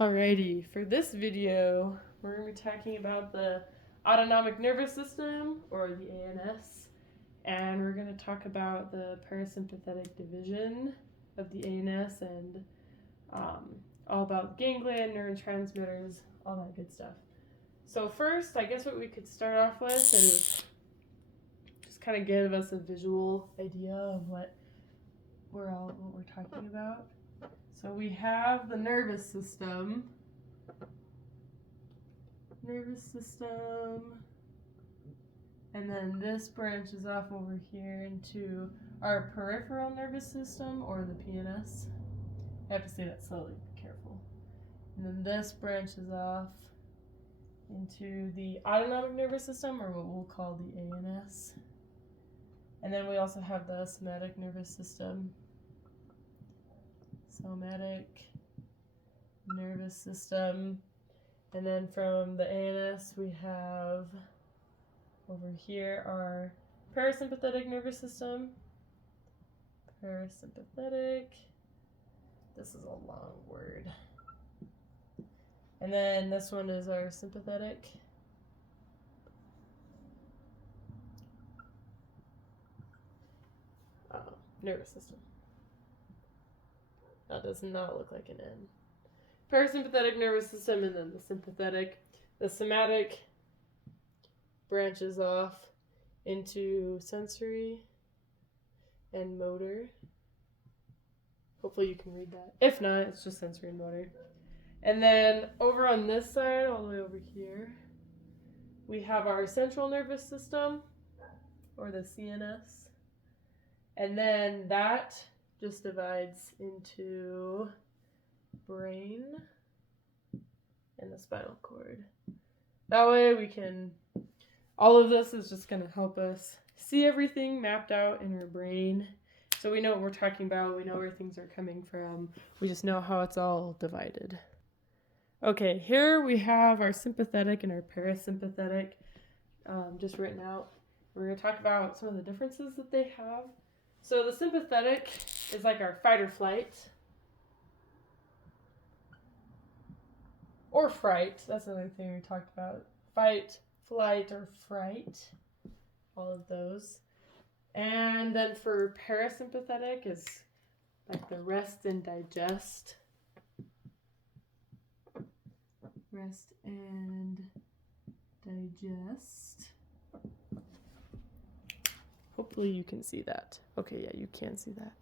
Alrighty, for this video, we're going to be talking about the autonomic nervous system, or the ANS, and we're going to talk about the parasympathetic division of the ANS and all about ganglia, neurotransmitters, all that good stuff. So first, I guess what we could start off with is just kind of give us a visual idea of what we're talking about. So we have the nervous system, and then this branches off over here into our peripheral nervous system, or the PNS. I have to say that slowly, be careful. And then this branches off into the autonomic nervous system, or what we'll call the ANS. And then we also have the somatic nervous system. Somatic nervous system. And then from the ANS we have over here our parasympathetic nervous system. Parasympathetic. This is a long word. And then this one is our sympathetic. Nervous system. That does not look like an N. Parasympathetic nervous system, and then the sympathetic. The somatic branches off into sensory and motor. Hopefully you can read that. If not, it's just sensory and motor. And then over on this side, all the way over here, we have our central nervous system, or the CNS. And then that just divides into brain and the spinal cord. That way we can, all of this is just going to help us see everything mapped out in our brain. So we know what we're talking about, we know where things are coming from, we just know how it's all divided. Okay, here we have our sympathetic and our parasympathetic just written out. We're going to talk about some of the differences that they have. So the sympathetic is like our fight or flight. Or fright. That's another thing we talked about. Fight, flight, or fright. All of those. And then for parasympathetic is like the rest and digest. Rest and digest. Hopefully you can see that. Okay, yeah, you can see that.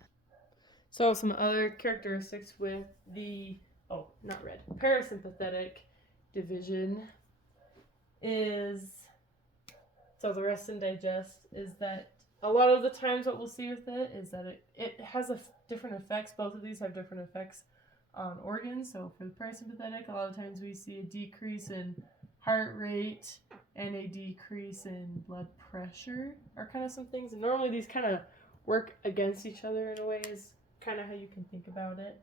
So some other characteristics with the, parasympathetic division is, so the rest and digest is that a lot of the times what we'll see with it is that it has different effects. Both of these have different effects on organs. So for the parasympathetic, a lot of times we see a decrease in heart rate and a decrease in blood pressure are kind of some things. And normally these kind of work against each other in a way is kind of how you can think about it.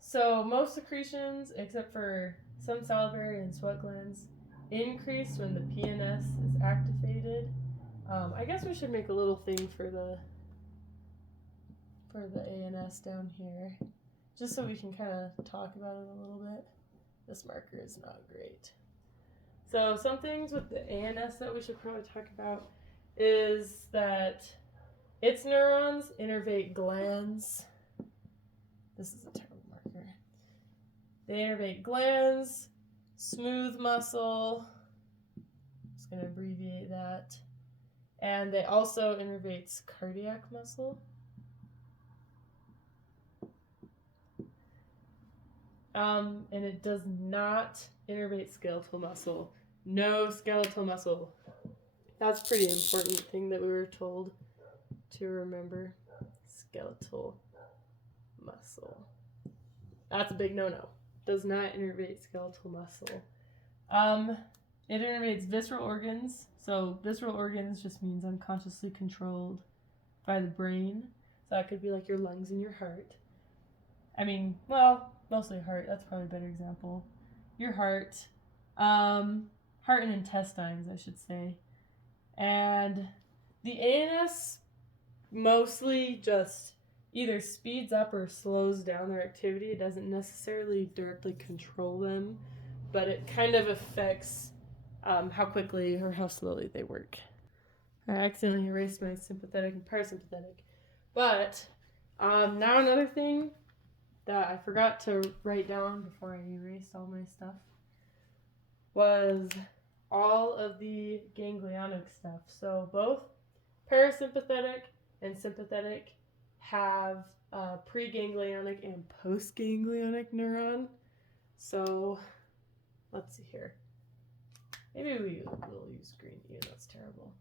So most secretions, except for some salivary and sweat glands, increase when the PNS is activated. I guess we should make a little thing for the ANS down here, just so we can kind of talk about it a little bit. This marker is not great. So some things with the ANS that we should probably talk about is that its neurons innervate glands. This is a terrible marker. They innervate glands, smooth muscle, I'm just going to abbreviate that, and they also innervates cardiac muscle. And it does not innervate skeletal muscle. No skeletal muscle. That's a pretty important thing that we were told to remember. Skeletal muscle. That's a big no-no. Does not innervate skeletal muscle. It innervates visceral organs. So visceral organs just means unconsciously controlled by the brain. So that could be like your lungs and your heart. I mean, well, mostly heart. That's probably a better example. Your heart. Heart and intestines, I should say. And the ANS mostly just either speeds up or slows down their activity. It doesn't necessarily directly control them, but it kind of affects how quickly or how slowly they work. I accidentally erased my sympathetic and parasympathetic. But now another thing that I forgot to write down before I erased all my stuff was all of the ganglionic stuff. So both parasympathetic and sympathetic have preganglionic and postganglionic neuron. So let's see here. Maybe we'll use green. Yeah, that's terrible.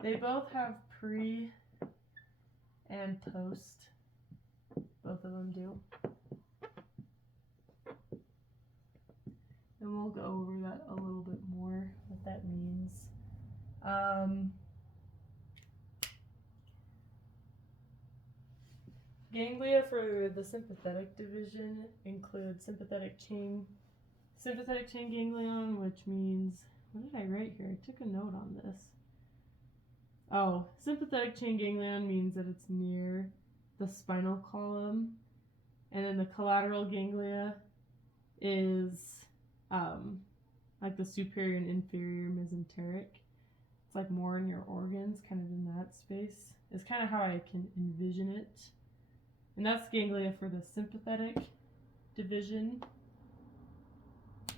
They both have pre and post. Both of them do. And we'll go over that a little bit more, what that means. Ganglia for the sympathetic division include sympathetic chain ganglion, which means, what did I write here? I took a note on this. Oh, sympathetic chain ganglion means that it's near the spinal column, and then the collateral ganglia is like the superior and inferior mesenteric. It's like more in your organs, kind of in that space. It's kind of how I can envision it. And that's ganglia for the sympathetic division. So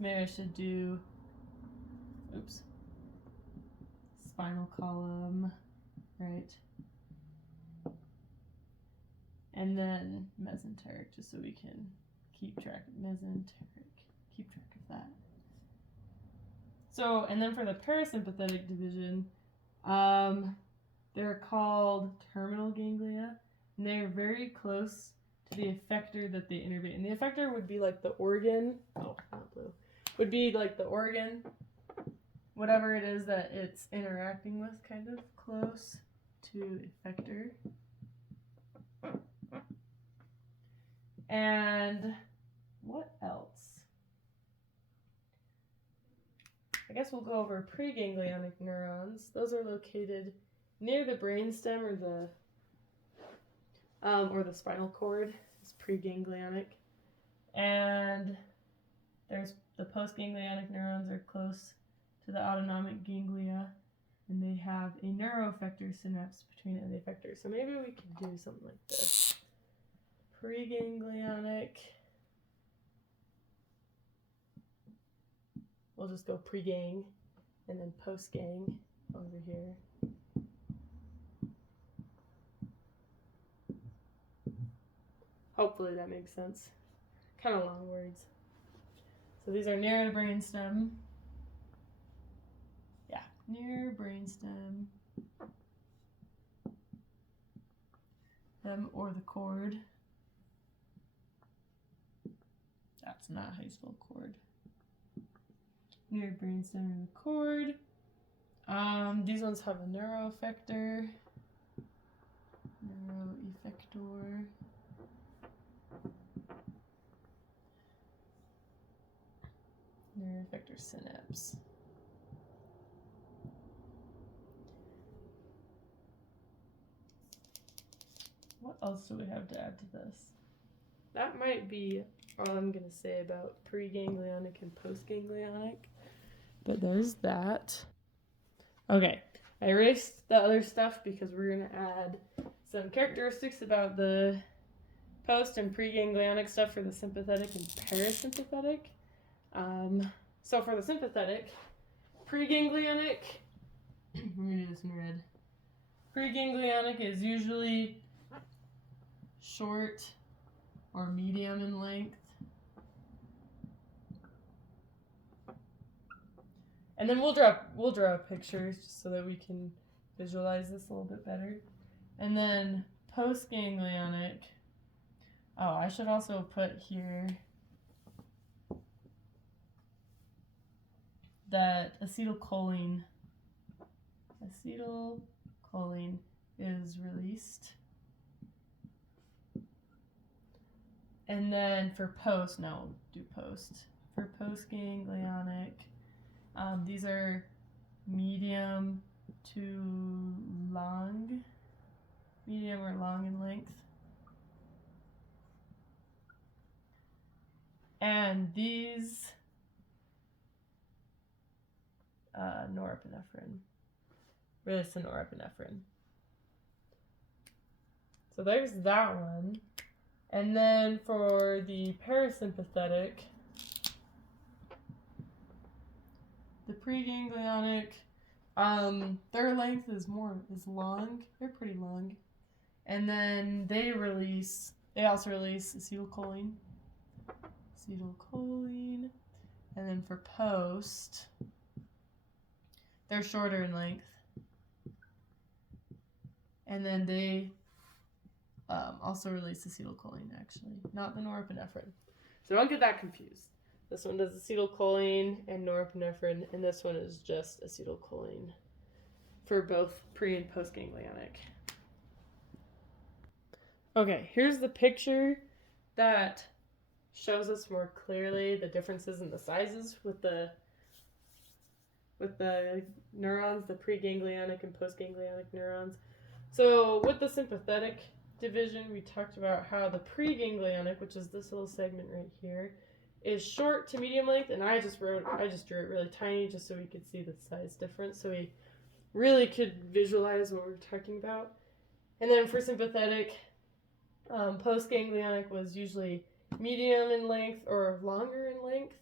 maybe I should do, spinal column, right? And then mesenteric, just so we can keep track of that. So, and then for the parasympathetic division, they're called terminal ganglia, and they're very close to the effector that they innervate. And the effector would be like the organ, would be like the organ, whatever it is that it's interacting with, kind of close to effector. And what else? I guess we'll go over preganglionic neurons. Those are located near the brainstem or the spinal cord. It's preganglionic. And there's the postganglionic neurons are close to the autonomic ganglia, and they have a neuroeffector synapse between it and the effector. So maybe we could do something like this. Preganglionic. We'll just go pre-gang and then post-gang over here. Hopefully that makes sense. Kind of long words. So these are near the brainstem. Yeah, near brainstem. Or the cord. That's not how you spell cord. Near brainstem or the cord. These ones have a neuroeffector. Neuroeffector synapse. What else do we have to add to this? That might be all I'm going to say about preganglionic and postganglionic. But there's that. Okay, I erased the other stuff because we're going to add some characteristics about the post and preganglionic stuff for the sympathetic and parasympathetic. So for the sympathetic, preganglionic, we're going to do this in red. Preganglionic is usually short or medium in length. And then we'll draw pictures just so that we can visualize this a little bit better. And then postganglionic. Oh, I should also put here that acetylcholine is released. And then for post, for postganglionic, these are medium or long in length. And these norepinephrine, release the norepinephrine. So there's that one. And then for the parasympathetic, the preganglionic, their length is long. They're pretty long. And then they also release acetylcholine. And then for post, they're shorter in length. And then they also release acetylcholine, actually, not the norepinephrine. So don't get that confused. This one does acetylcholine and norepinephrine, and this one is just acetylcholine for both pre and post ganglionic. Okay, here's the picture that shows us more clearly the differences in the sizes with the neurons, the preganglionic and postganglionic neurons. So with the sympathetic division, we talked about how the preganglionic, which is this little segment right here, is short to medium length, and I just drew it really tiny just so we could see the size difference, so we really could visualize what we're talking about. And then for sympathetic, postganglionic was usually medium in length or longer in length.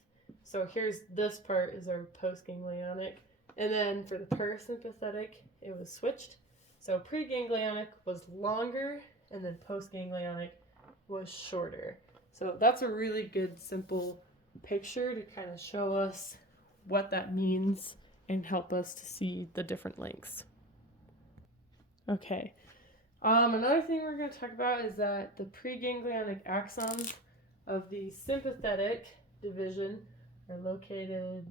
So here's this part is our postganglionic. And then for the parasympathetic, it was switched. So preganglionic was longer, and then postganglionic was shorter. So that's a really good, simple picture to kind of show us what that means and help us to see the different lengths. Okay. Another thing we're going to talk about is that the preganglionic axons of the sympathetic division are located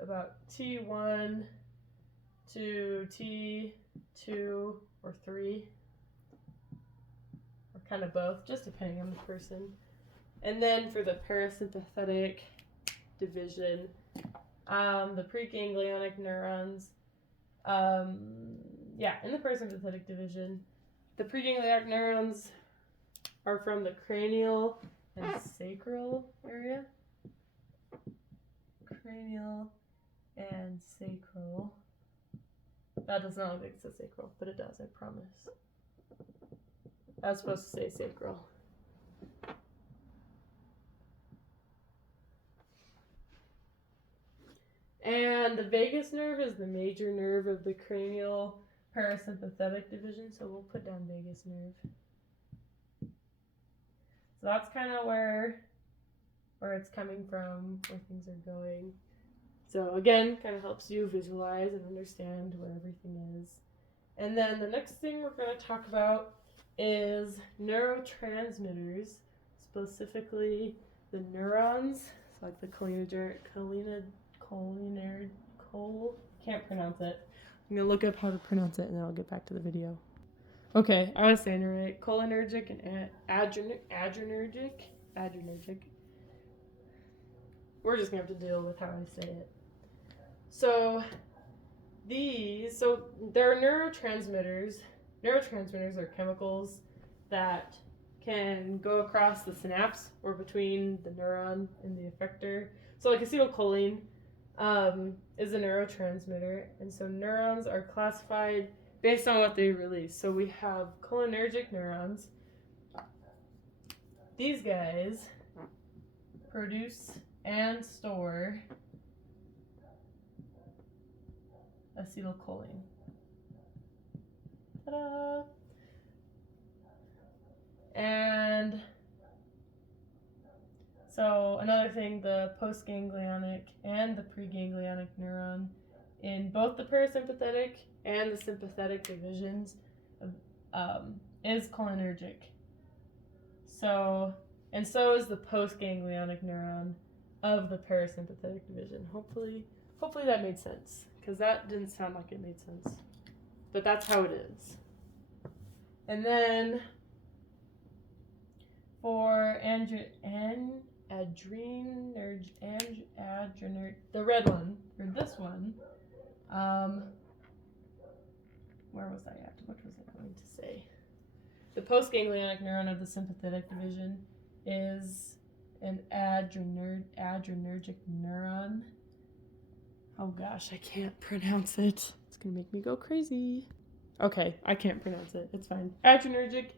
about T1 to T2 or 3, or kind of both, just depending on the person. And then for the parasympathetic division, the preganglionic neurons, in the parasympathetic division, the preganglionic neurons are from the cranial and sacral area. Cranial and sacral. That does not look like it says sacral, but it does, I promise. I was supposed to say sacral. And the vagus nerve is the major nerve of the cranial parasympathetic division, so we'll put down vagus nerve. So that's kind of where it's coming from, where things are going. So again, kind of helps you visualize and understand where everything is. And then the next thing we're going to talk about is neurotransmitters, specifically the neurons, so like the can't pronounce it. I'm going to look up how to pronounce it and then I'll get back to the video. Okay, I was saying it right. Cholinergic and adrenergic. We're just going to have to deal with how I say it. So there are neurotransmitters. Neurotransmitters are chemicals that can go across the synapse or between the neuron and the effector. So like acetylcholine is a neurotransmitter, and so neurons are classified based on what they release. So we have cholinergic neurons. These guys produce and store acetylcholine. Ta-da! And so another thing, the postganglionic and the preganglionic neuron in both the parasympathetic and the sympathetic divisions is cholinergic. So is the postganglionic neuron of the parasympathetic division. Hopefully that made sense, because that didn't sound like it made sense. But that's how it is. And then for the red one, or this one, where was I at? What was I going to say? The postganglionic neuron of the sympathetic division is an adrenergic neuron. Oh gosh, I can't pronounce it. It's gonna make me go crazy. Okay, I can't pronounce it. It's fine. Adrenergic.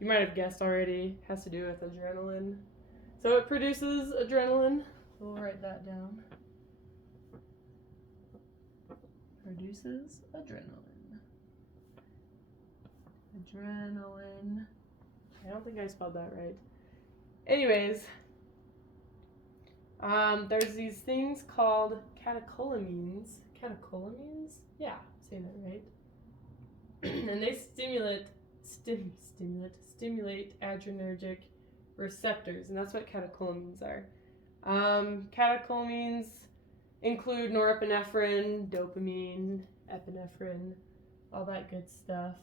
You might have guessed already. Has to do with adrenaline. So it produces adrenaline. We'll write that down. Produces adrenaline. Adrenaline. I don't think I spelled that right. Anyways, there's these things called catecholamines. Catecholamines? Yeah, I'm saying that right. And they stimulate adrenergic receptors, and that's what catecholamines are. Catecholamines include norepinephrine, dopamine, epinephrine, all that good stuff.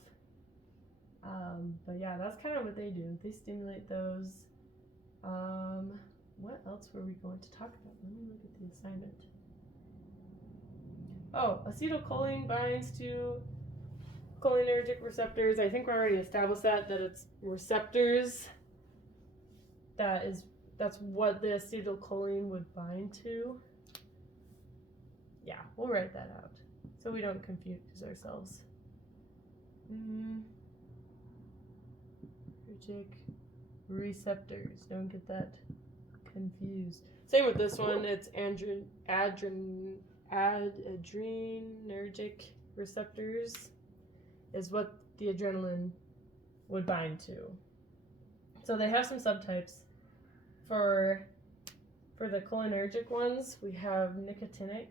But yeah, that's kind of what they do. They stimulate those. What else were we going to talk about? Let me look at the assignment. Oh, acetylcholine binds to cholinergic receptors. I think we already established that it's receptors. That's what the acetylcholine would bind to. Yeah, we'll write that out so we don't confuse ourselves. Receptors. Don't get that confused. Same with this one. It's adrenergic receptors is what the adrenaline would bind to. So they have some subtypes. For the cholinergic ones, we have nicotinic,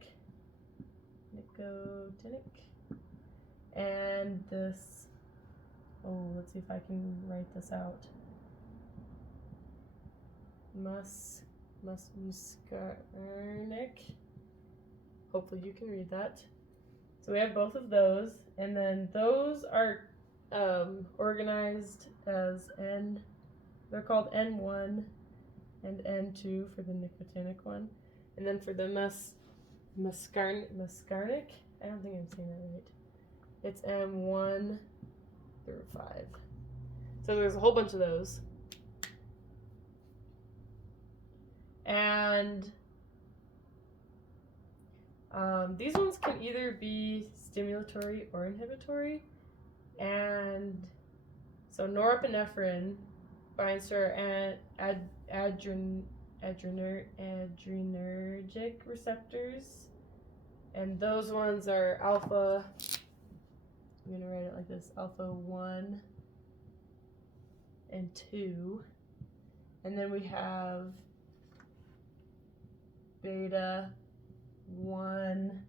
and this, let's see if I can write this out. Muscarinic. Hopefully you can read that. So we have both of those, and then those are organized as they're called N1 and N2 for the nicotinic one. And then for the muscarinic, I don't think I'm saying that right. It's M1 through 5. So there's a whole bunch of those. And these ones can either be stimulatory or inhibitory. And so norepinephrine binds to our adrenergic receptors. And those ones are alpha, I'm going to write it like this, alpha 1 and 2. And then we have beta 1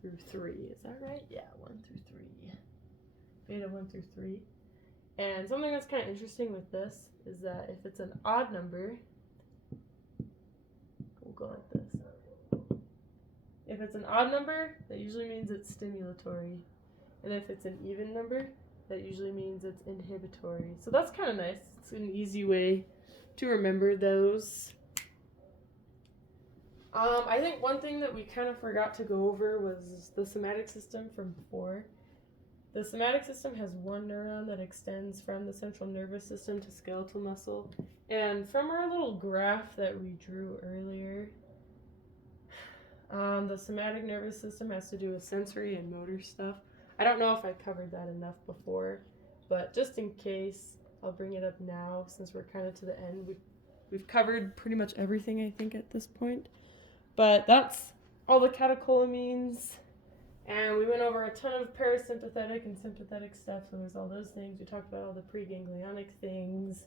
through 3. Is that right? Yeah, 1 through 3. Beta 1 through 3. And something that's kind of interesting with this is that if it's an odd number, we'll go like this. If it's an odd number, that usually means it's stimulatory. And if it's an even number, that usually means it's inhibitory. So that's kind of nice. It's an easy way to remember those. I think one thing that we kind of forgot to go over was the somatic system from before. The somatic system has one neuron that extends from the central nervous system to skeletal muscle. And from our little graph that we drew earlier, the somatic nervous system has to do with sensory and motor stuff. I don't know if I covered that enough before, but just in case, I'll bring it up now since we're kind of to the end. We've covered pretty much everything, I think, at this point. But that's all the catecholamines. And we went over a ton of parasympathetic and sympathetic stuff, so there's all those things. We talked about all the preganglionic things,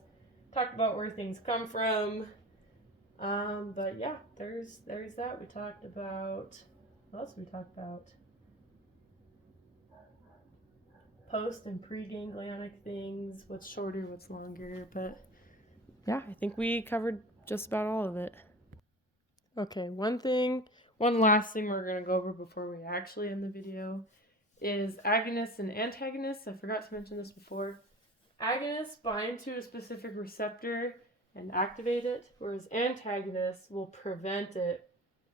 talked about where things come from. But yeah, there's that. We talked about, what else did we talk about? Post and preganglionic things, what's shorter, what's longer. But yeah, I think we covered just about all of it. Okay, one last thing we're going to go over before we actually end the video is agonists and antagonists. I forgot to mention this before. Agonists bind to a specific receptor and activate it, whereas antagonists will prevent it,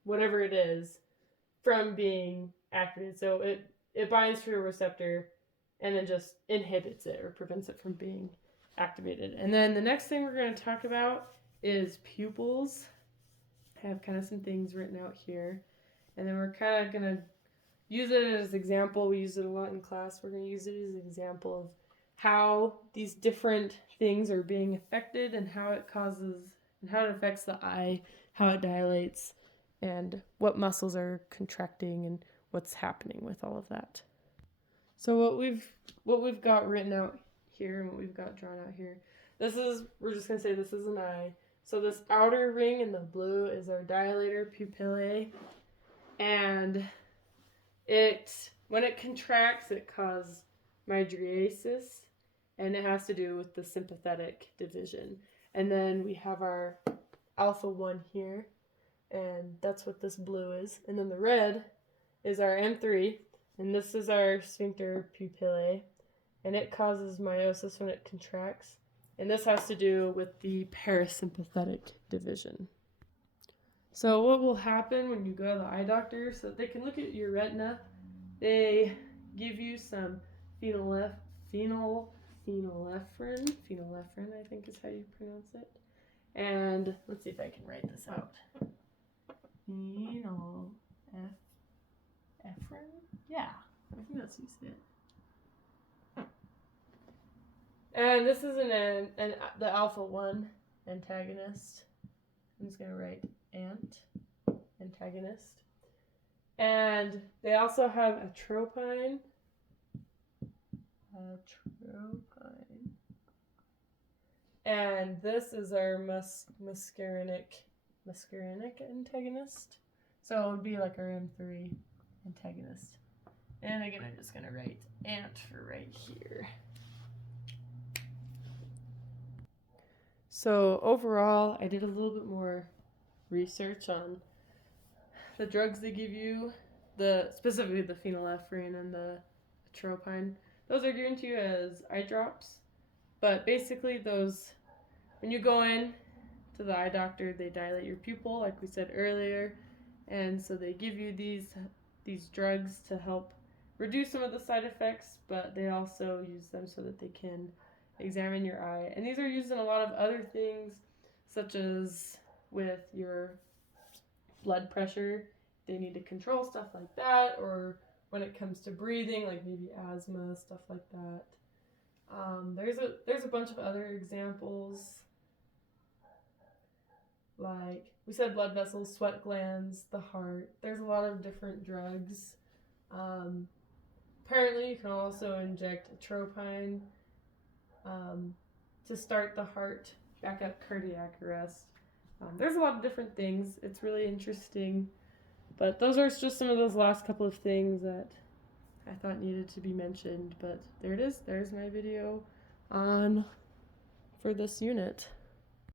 whatever it is, from being activated. So it binds to a receptor and then just inhibits it or prevents it from being activated. And then the next thing we're going to talk about is pupils. I have kind of some things written out here. And then we're kind of going to use it as an example. We use it a lot in class. We're going to use it as an example of how these different things are being affected and how it causes and how it affects the eye, how it dilates, and what muscles are contracting and what's happening with all of that. So what we've got written out here and what we've got drawn out here, we're just going to say this is an eye. So this outer ring in the blue is our dilator pupillae, and when it contracts, it causes mydriasis, and it has to do with the sympathetic division. And then we have our alpha 1 here, and that's what this blue is. And then the red is our M3, and this is our sphincter pupillae, and it causes meiosis when it contracts. And this has to do with the parasympathetic division. So what will happen when you go to the eye doctor, so that they can look at your retina, they give you some phenylephrine, I think is how you pronounce it. And let's see if I can write this out. Phenylephrine? Yeah, I think that's how you say it. And this is the alpha 1 antagonist. I'm just going to write antagonist. And they also have atropine. And this is our muscarinic antagonist. So it would be like our M3 antagonist. And again, I'm just going to write ant for right here. So overall, I did a little bit more research on the drugs they give you, specifically the phenylephrine and the atropine. Those are given to you as eye drops, but basically when you go in to the eye doctor, they dilate your pupil, like we said earlier, and so they give you these drugs to help reduce some of the side effects, but they also use them so that they can examine your eye. And these are used in a lot of other things, such as with your blood pressure. They need to control stuff like that, or when it comes to breathing, like maybe asthma, stuff like that. There's a bunch of other examples, like we said, blood vessels, sweat glands, the heart. There's a lot of different drugs. Apparently, you can also inject atropine to start the heart back up, cardiac arrest. There's a lot of different things. It's really interesting. But those are just some of those last couple of things that I thought needed to be mentioned. But there it is. There's my video for this unit.